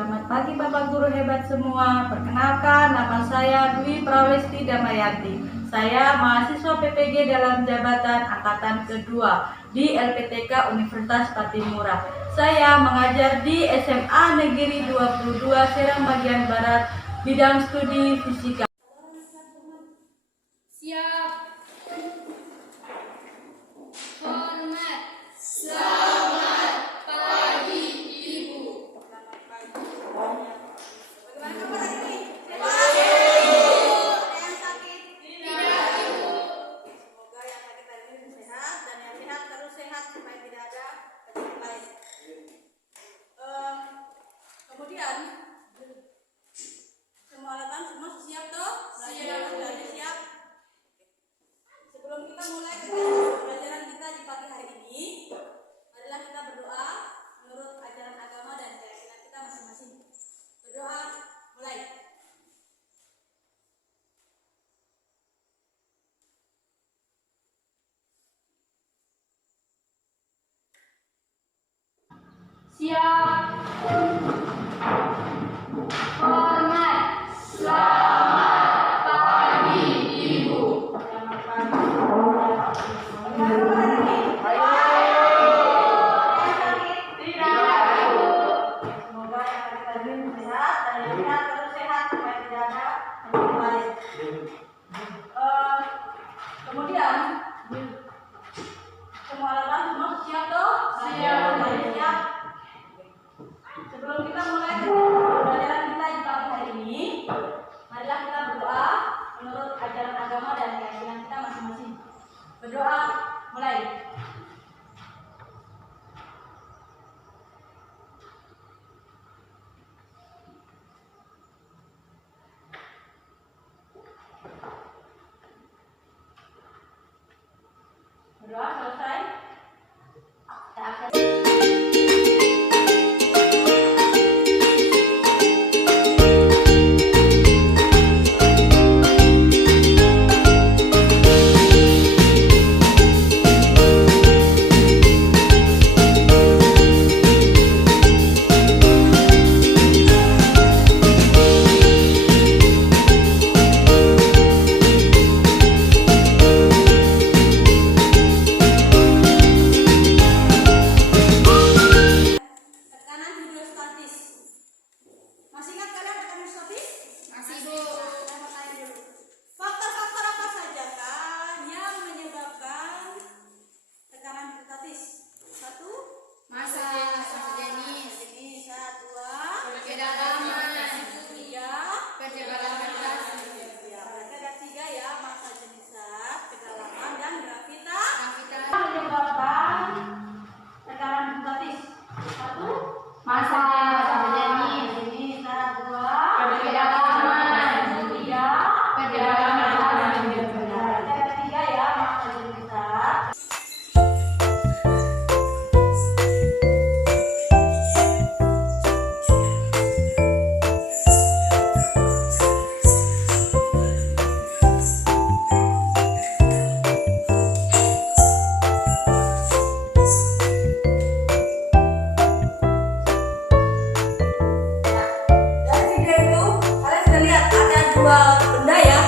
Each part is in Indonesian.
Selamat pagi Bapak Guru hebat semua. Perkenalkan, nama saya Dwi Prawesti Damayanti. Saya mahasiswa PPG dalam jabatan angkatan kedua di LPTK Universitas Patimura. Saya mengajar di SMA Negeri 22 Serang bagian Barat, bidang studi fisika. Siap. Hormat. Kemudian semua alatan semua siap toh? Siap. Sebelum kita mulai pelajaran kita di pagi hari ini, marilah kita berdoa menurut ajaran agama dan keyakinan kita masing-masing. Berdoa, mulai. Siap. Hormat. Selamat pagi, Ibu. Selamat pagi. Bagaimana hari ini? Tidak. Semoga yang tadi sehat dan yang sehat terus sehat supaya tidak ada penyakit lain. Kemudian semua alatan semua siap toh? Siap. Sebelum kita mulai pelajaran kita di pagi hari ini, marilah kita berdoa menurut ajaran agama dan keyakinan kita masing-masing. Berdoa, mulai. Berdoa selesai. Kita akan benda ya,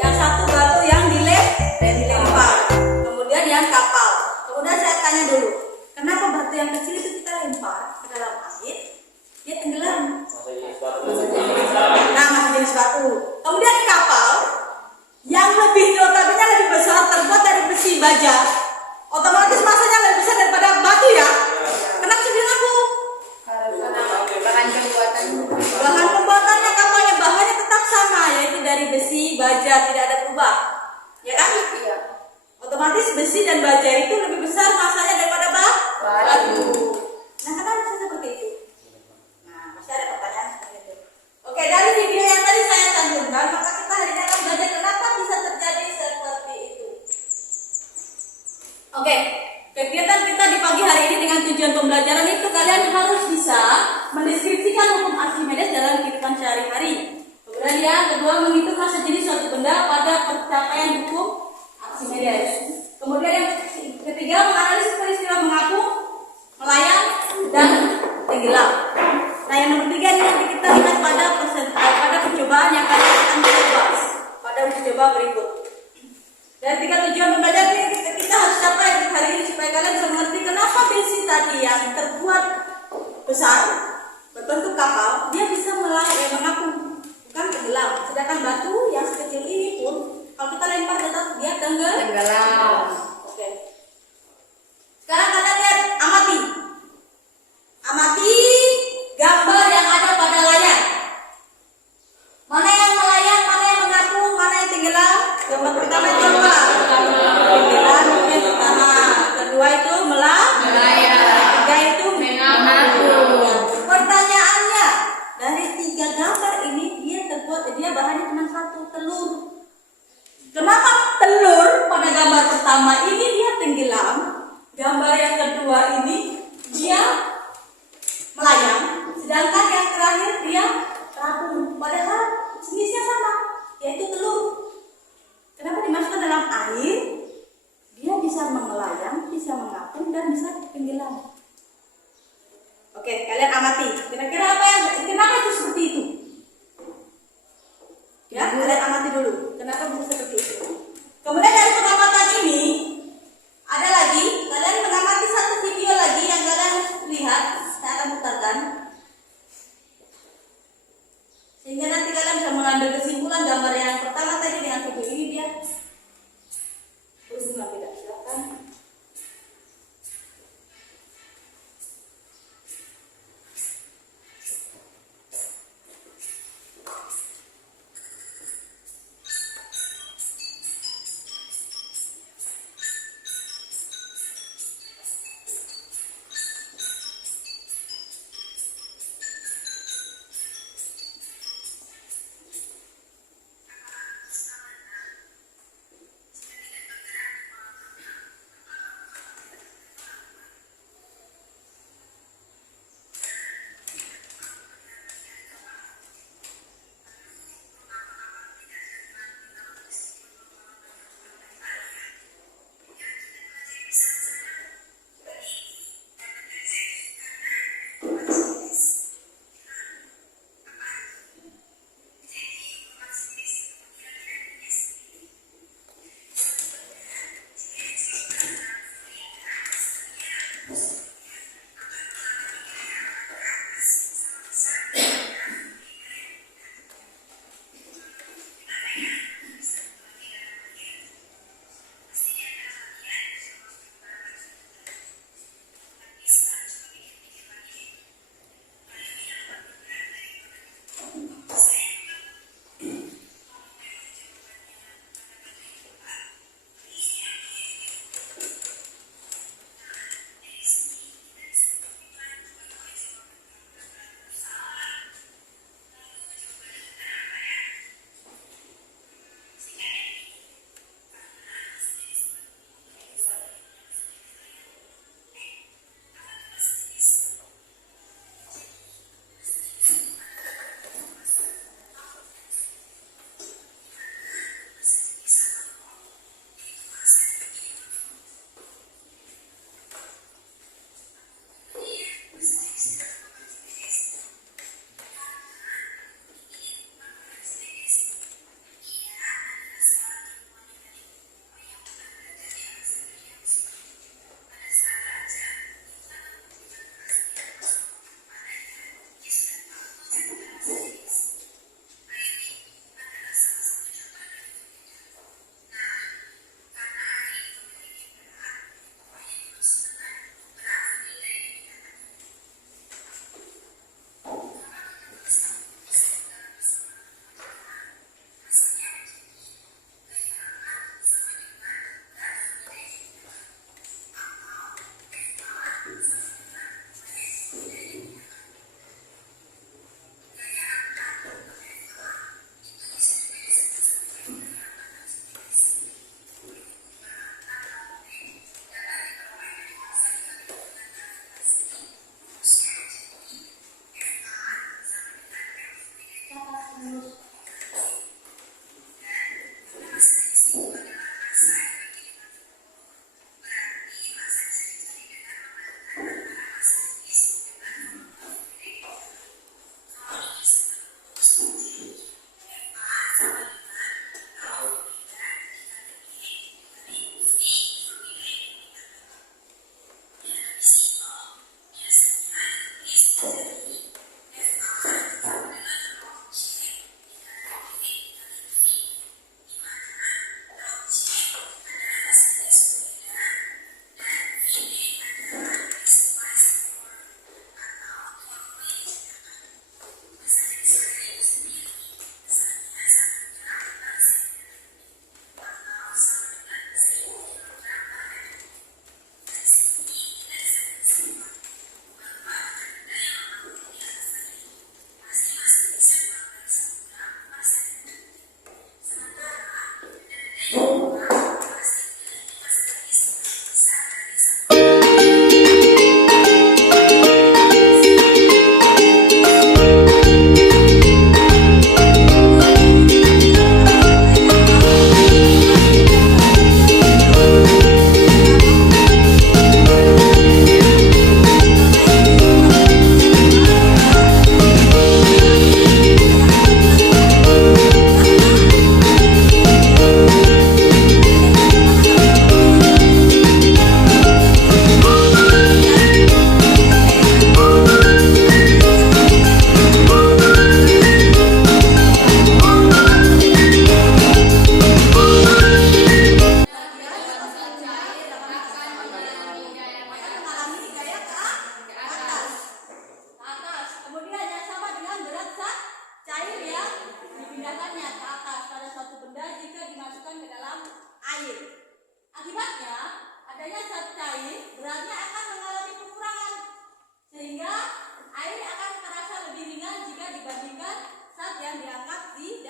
yang satu batu yang dilempar, kemudian yang kapal. Kemudian saya tanya dulu, kenapa batu yang kecil itu kita lempar ke dalam air, dia tenggelam? Nah, masih jenis batu. Kemudian kapal yang lebih notabene lebih besar, terbuat dari besi baja, otomatis masanya lebih besar daripada batu ya. Kenapa sih bilang aku? Bahan pembuatannya kapalnya bahannya tetap sama, yaitu dari besi baja, tidak ada berubah, ya kan? Iya. Otomatis besi dan baja itu lebih besar masanya daripada batu. Nah, kenapa bisa seperti itu? Nah, masih ada pertanyaan seperti itu. Oke, dari video yang tadi saya cantumkan, maka kita hari ini akan belajar kenapa bisa terjadi seperti itu. Oke, kegiatan kita di pagi hari ini dengan tujuan pembelajaran itu kalian harus bisa mendeskripsikan hukum Archimedes dalam kehidupan sehari-hari. Kemudian yang kedua, menghitungkan sejenis suatu benda pada pencapaian hukum Archimedes. Kemudian yang ketiga, menganalisis peristiwa mengapung, melayang, dan tenggelam. Nah, yang nomor 3 ini pada pada percobaan yang kalian akan coba pada uji coba berikut. Dan 3 tujuan pembelajaran ini kita harus capai hari ini supaya kalian bisa mengerti kenapa besi tadi yang terbuat besar berbentuk kapal dia bisa mengapung, bukan tenggelam. Sedangkan batu yang sekecil ini pun kalau kita lempar tetap dia tenggelam. Oke. Sekarang kalian lihat, amati gambar yang ada pada layar. Mana yang melayang, mana yang mengapung, mana yang tenggelam? Gambar pertama itu apa? Tenggelam yang pertama. Kedua itu melayang. Ketiga itu mengapung. Pertanyaannya, dari 3 gambar ini dia bahannya cuma 1, telur. Kenapa telur pada gambar pertama ini dia tenggelam, gambar yang kedua ini dia melayang, sedangkan yang terakhir dia terapung. Padahal jenisnya sama, yaitu telur. Kenapa dimasukkan dalam air? Dia bisa melayang, bisa mengapung, dan bisa tenggelam. Oke, kalian amati. Kira-kira kenapa itu seperti itu? Ya, kalian amati dulu. Kenapa bisa seperti itu? Kemudian dari pengamatan ini ada lagi, kalian mengamati satu video lagi yang kalian lihat. Saya akan putarkan sehingga nanti kalian bisa mengambil kesimpulan gambar yang pertama tadi dengan video ini dia terus tidak silakan.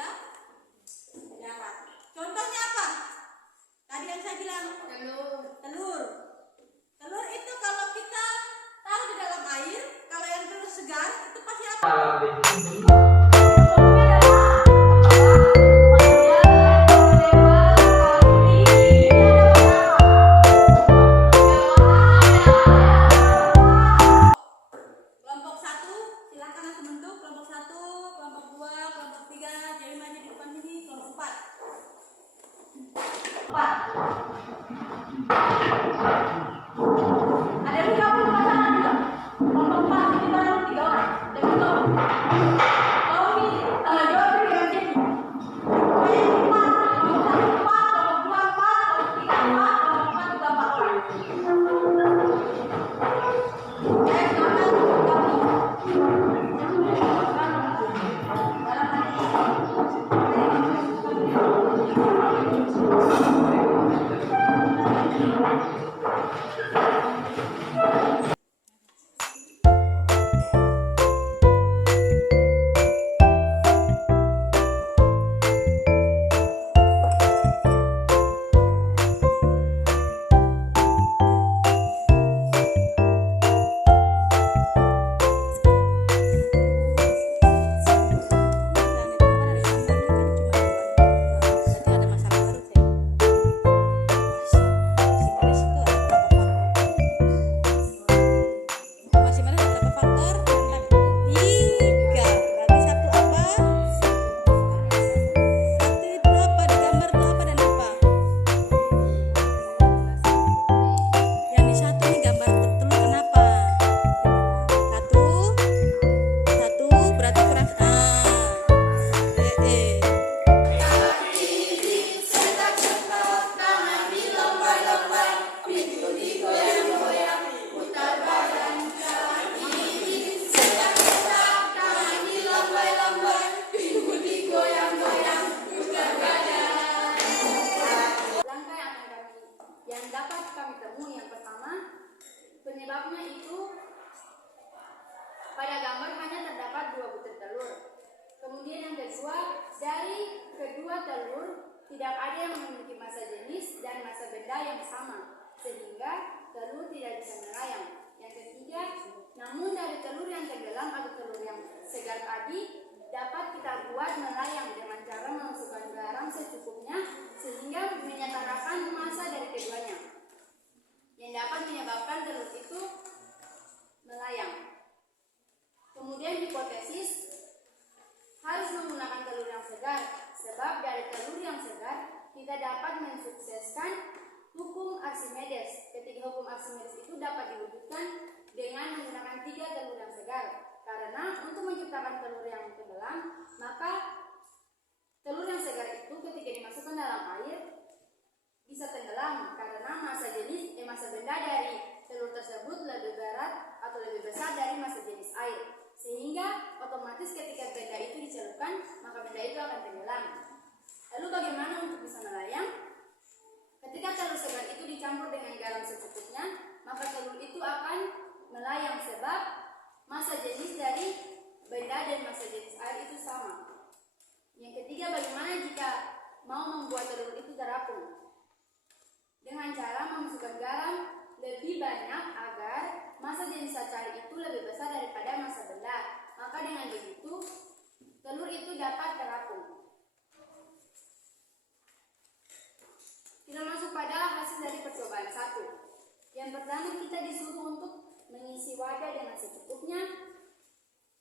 tidak dapat. Contohnya apa? Tadi yang saya bilang telur. Telur itu kalau kita taruh di dalam air, kalau yang telur segar itu pasti apa? Kelompok 1, silakan langsung bentuk. Kelompok 1, kelompok 2, kelompok 3, jadi maju di depan sini. Kelompok 4. 4. Ada yang gabung pasangan juga. Kelompok 4 ini baru 3 orang. Dan itu Tommy, Jody dengan Jenny. Pokoknya ini 4. Kelompok 1 4, kelompok 2 4, kelompok 3 4, kelompok 4 juga 4 orang. Penyebabnya itu pada gambar hanya terdapat 2 butir telur. Kemudian yang kedua, dari kedua telur tidak ada yang memiliki massa jenis dan massa benda yang sama, sehingga telur tidak bisa melayang. Yang ketiga, namun dari telur yang tenggelam atau telur yang segar tadi dapat kita buat melayang dengan cara memasukkan garam secukupnya sehingga menyetarakan massa dari keduanya, yang dapat menyebabkan telur itu melayang. Kemudian hipotesis harus menggunakan telur yang segar, sebab dari telur yang segar kita dapat mensukseskan hukum Archimedes. Ketika hukum Archimedes itu dapat diwujudkan dengan menggunakan 3 telur yang segar, karena untuk menciptakan telur yang tenggelam, maka telur yang segar itu ketika dimasukkan dalam air bisa tenggelam karena massa benda dari telur tersebut lebih berat atau lebih besar dari massa jenis air, sehingga otomatis ketika benda itu dicelupkan maka benda itu akan tenggelam. Lalu bagaimana untuk bisa melayang? Ketika telur segar itu dicampur dengan garam secukupnya, maka telur itu akan melayang sebab massa jenis dari benda dan massa jenis air itu sama. Yang ketiga, bagaimana jika mau membuat telur itu terapung? Dengan cara memasukkan garam lebih banyak agar massa jenis cair itu lebih besar daripada massa benda. Maka dengan begitu telur itu dapat terapung. Kita masuk pada hasil dari percobaan 1. Yang pertama, kita disuruh untuk mengisi wadah dengan secukupnya,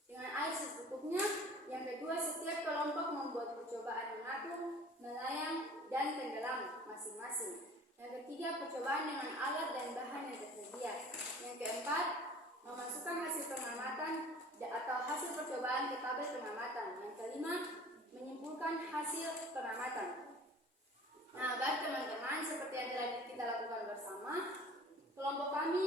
dengan air secukupnya. Yang kedua, setiap kelompok membuat percobaan mengapung, melayang, dan tenggelam masing-masing. Yang ketiga, percobaan dengan alat dan bahan yang tersedia. Yang keempat, memasukkan hasil pengamatan atau hasil percobaan ke tabel pengamatan. Yang kelima, menyimpulkan hasil pengamatan. Nah, baik teman-teman, seperti yang telah kita lakukan bersama, kelompok kami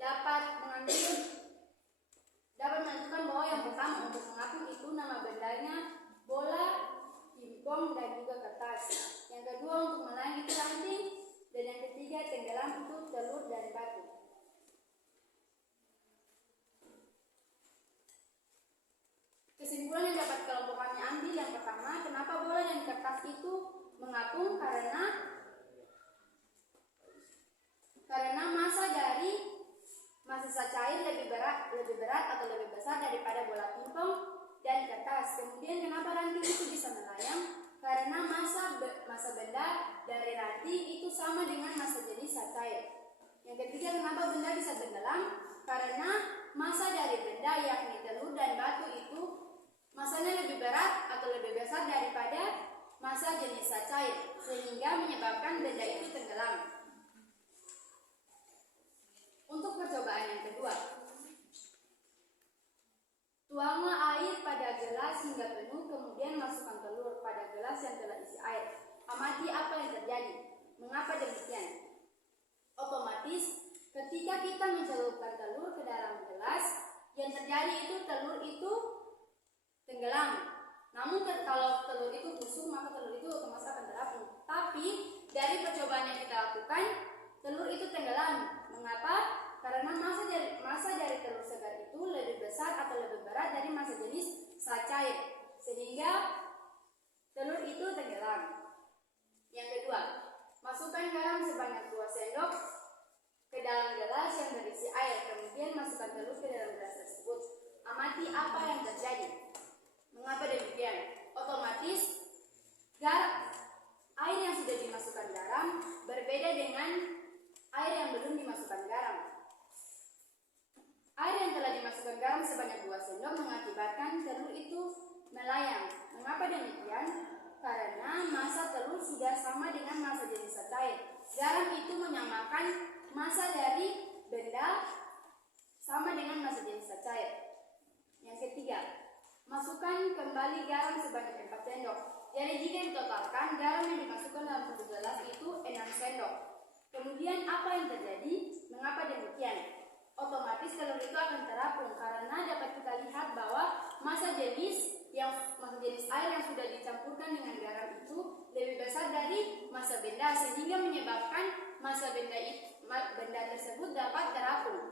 dapat menentukan bahwa yang pertama untuk mengapung itu nama bendanya bola, pingpong, dan juga kertas. Yang kedua untuk melayang itu ranting, dan yang ketiga tenggelam itu telur dan batu. Kesimpulan yang dapat kelompok kami ambil, yang pertama, mengapung karena massa dari massa cair lebih berat atau lebih besar daripada bola pingpong dan kertas. Kemudian kenapa ranting itu bisa melayang? Karena massa benda dari ranting itu sama dengan massa jenis cair. Yang ketiga, kenapa benda bisa tenggelam? Karena massa dari benda yakni telur dan batu itu massanya lebih berat atau lebih besar daripada massa jenis cair, sehingga menyebabkan benda itu tenggelam. Untuk percobaan yang kedua, tuanglah air pada gelas hingga penuh, kemudian masukkan telur pada gelas yang telah isi air. Amati apa yang terjadi. Mengapa demikian? Otomatis ketika kita mencelupkan telur ke dalam gelas, yang terjadi itu telur itu tenggelam. Namun kalau telur itu busuk, maka telur itu otomatis akan terapung. Tapi dari percobaan yang kita lakukan, telur itu tenggelam. Mengapa? Karena massa dari telur segar itu lebih besar atau lebih berat dari massa jenis cair, sehingga telur itu tenggelam. Yang kedua, masukkan garam sebanyak 2 sendok ke dalam gelas yang berisi air, kemudian masukkan telur ke dalam gelas tersebut. Amati apa yang terjadi. Mengapa demikian? Otomatis air yang sudah dimasukkan garam berbeda dengan air yang belum dimasukkan garam. Air yang telah dimasukkan garam sebanyak 2 sendok mengakibatkan telur itu melayang. Mengapa demikian? Karena massa telur sudah sama dengan massa jenis cair. Garam itu menyamakan massa dari benda sama dengan massa jenis cair. Yang ketiga, masukkan kembali garam sebanyak 4 sendok. Jadi jika ditotalkan, garam yang dimasukkan dalam 1 gelas itu 6 sendok. Kemudian apa yang terjadi? Mengapa demikian? Otomatis telur itu akan terapung karena dapat kita lihat bahwa massa jenis air yang sudah dicampurkan dengan garam itu lebih besar dari massa benda, sehingga menyebabkan massa benda tersebut dapat terapung.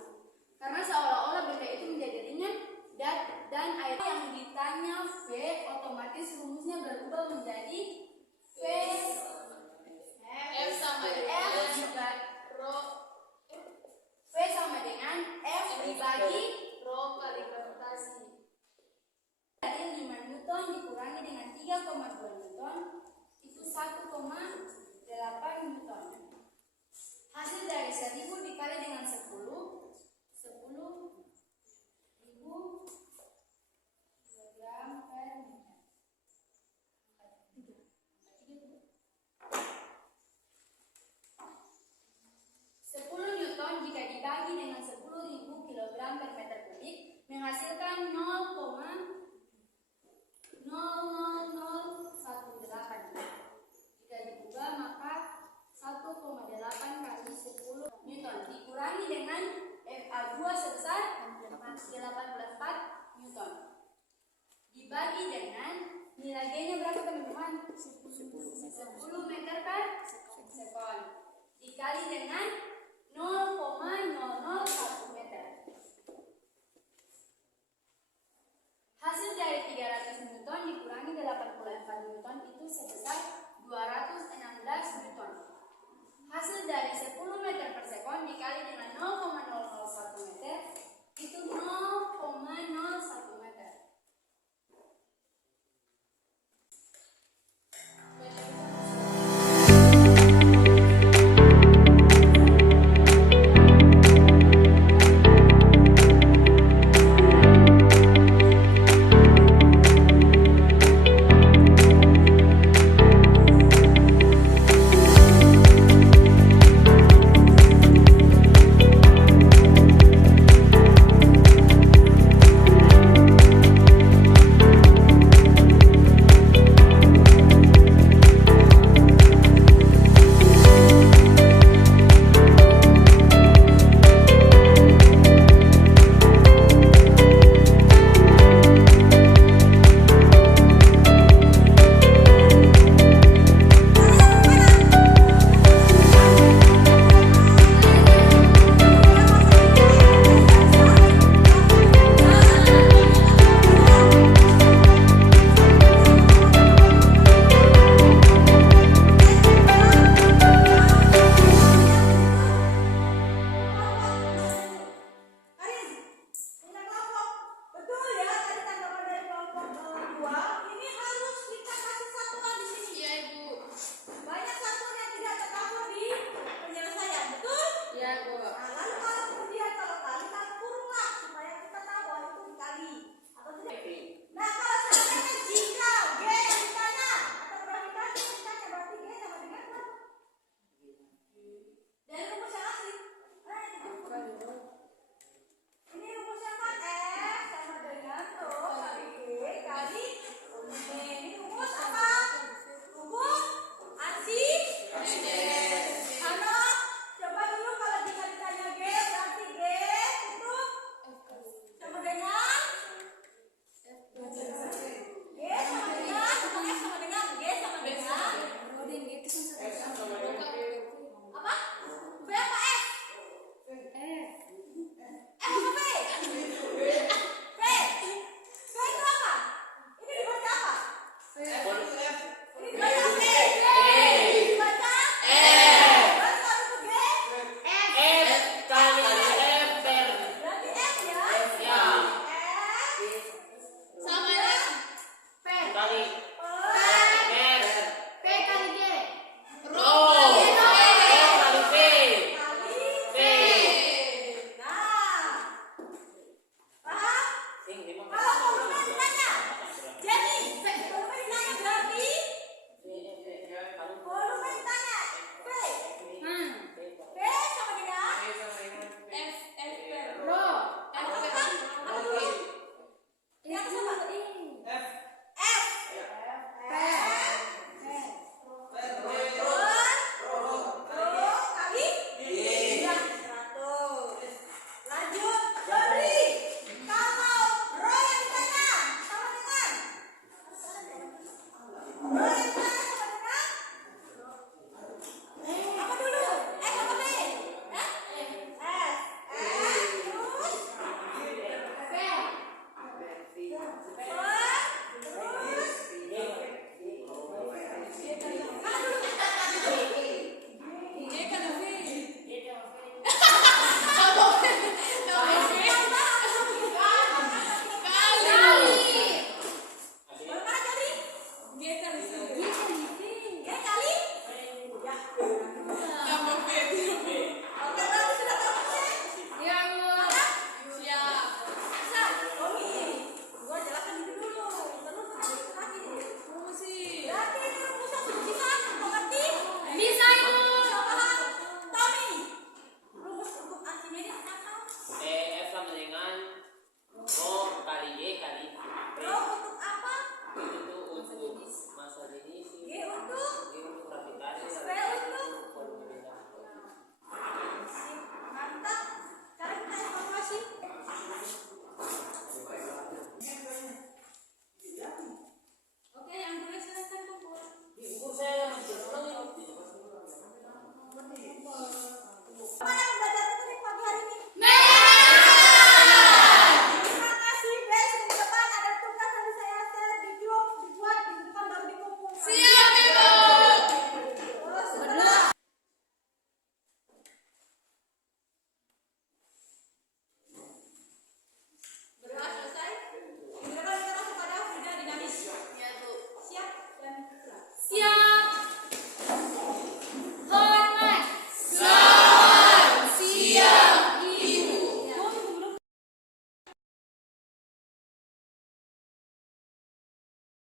Karena seolah-olah benda itu menjadi ringan dan air yang ditanya V, otomatis rumusnya berubah menjadi V sama dengan V sama dengan F dibagi rho kali gravitasi. Dari 5 Newton dikurangi dengan 3,2 Newton itu 1,8 Newton. Hasil dari 1000 dikali dengan 10 ribu kilogram per meter. 10 Newton jika dibagi dengan 10.000 kg per meter kubik menghasilkan 0,00018. Jika diubah maka 1,8 kali 10 Newton dikurangi dengan FA2 sebesar 18,4 Newton dibagi dengan nilai G-nya berapa teman-teman? 10 meter per sekon dikali dengan 0,001 meter. Hasil dari 300 Newton dikurangi 84 Newton itu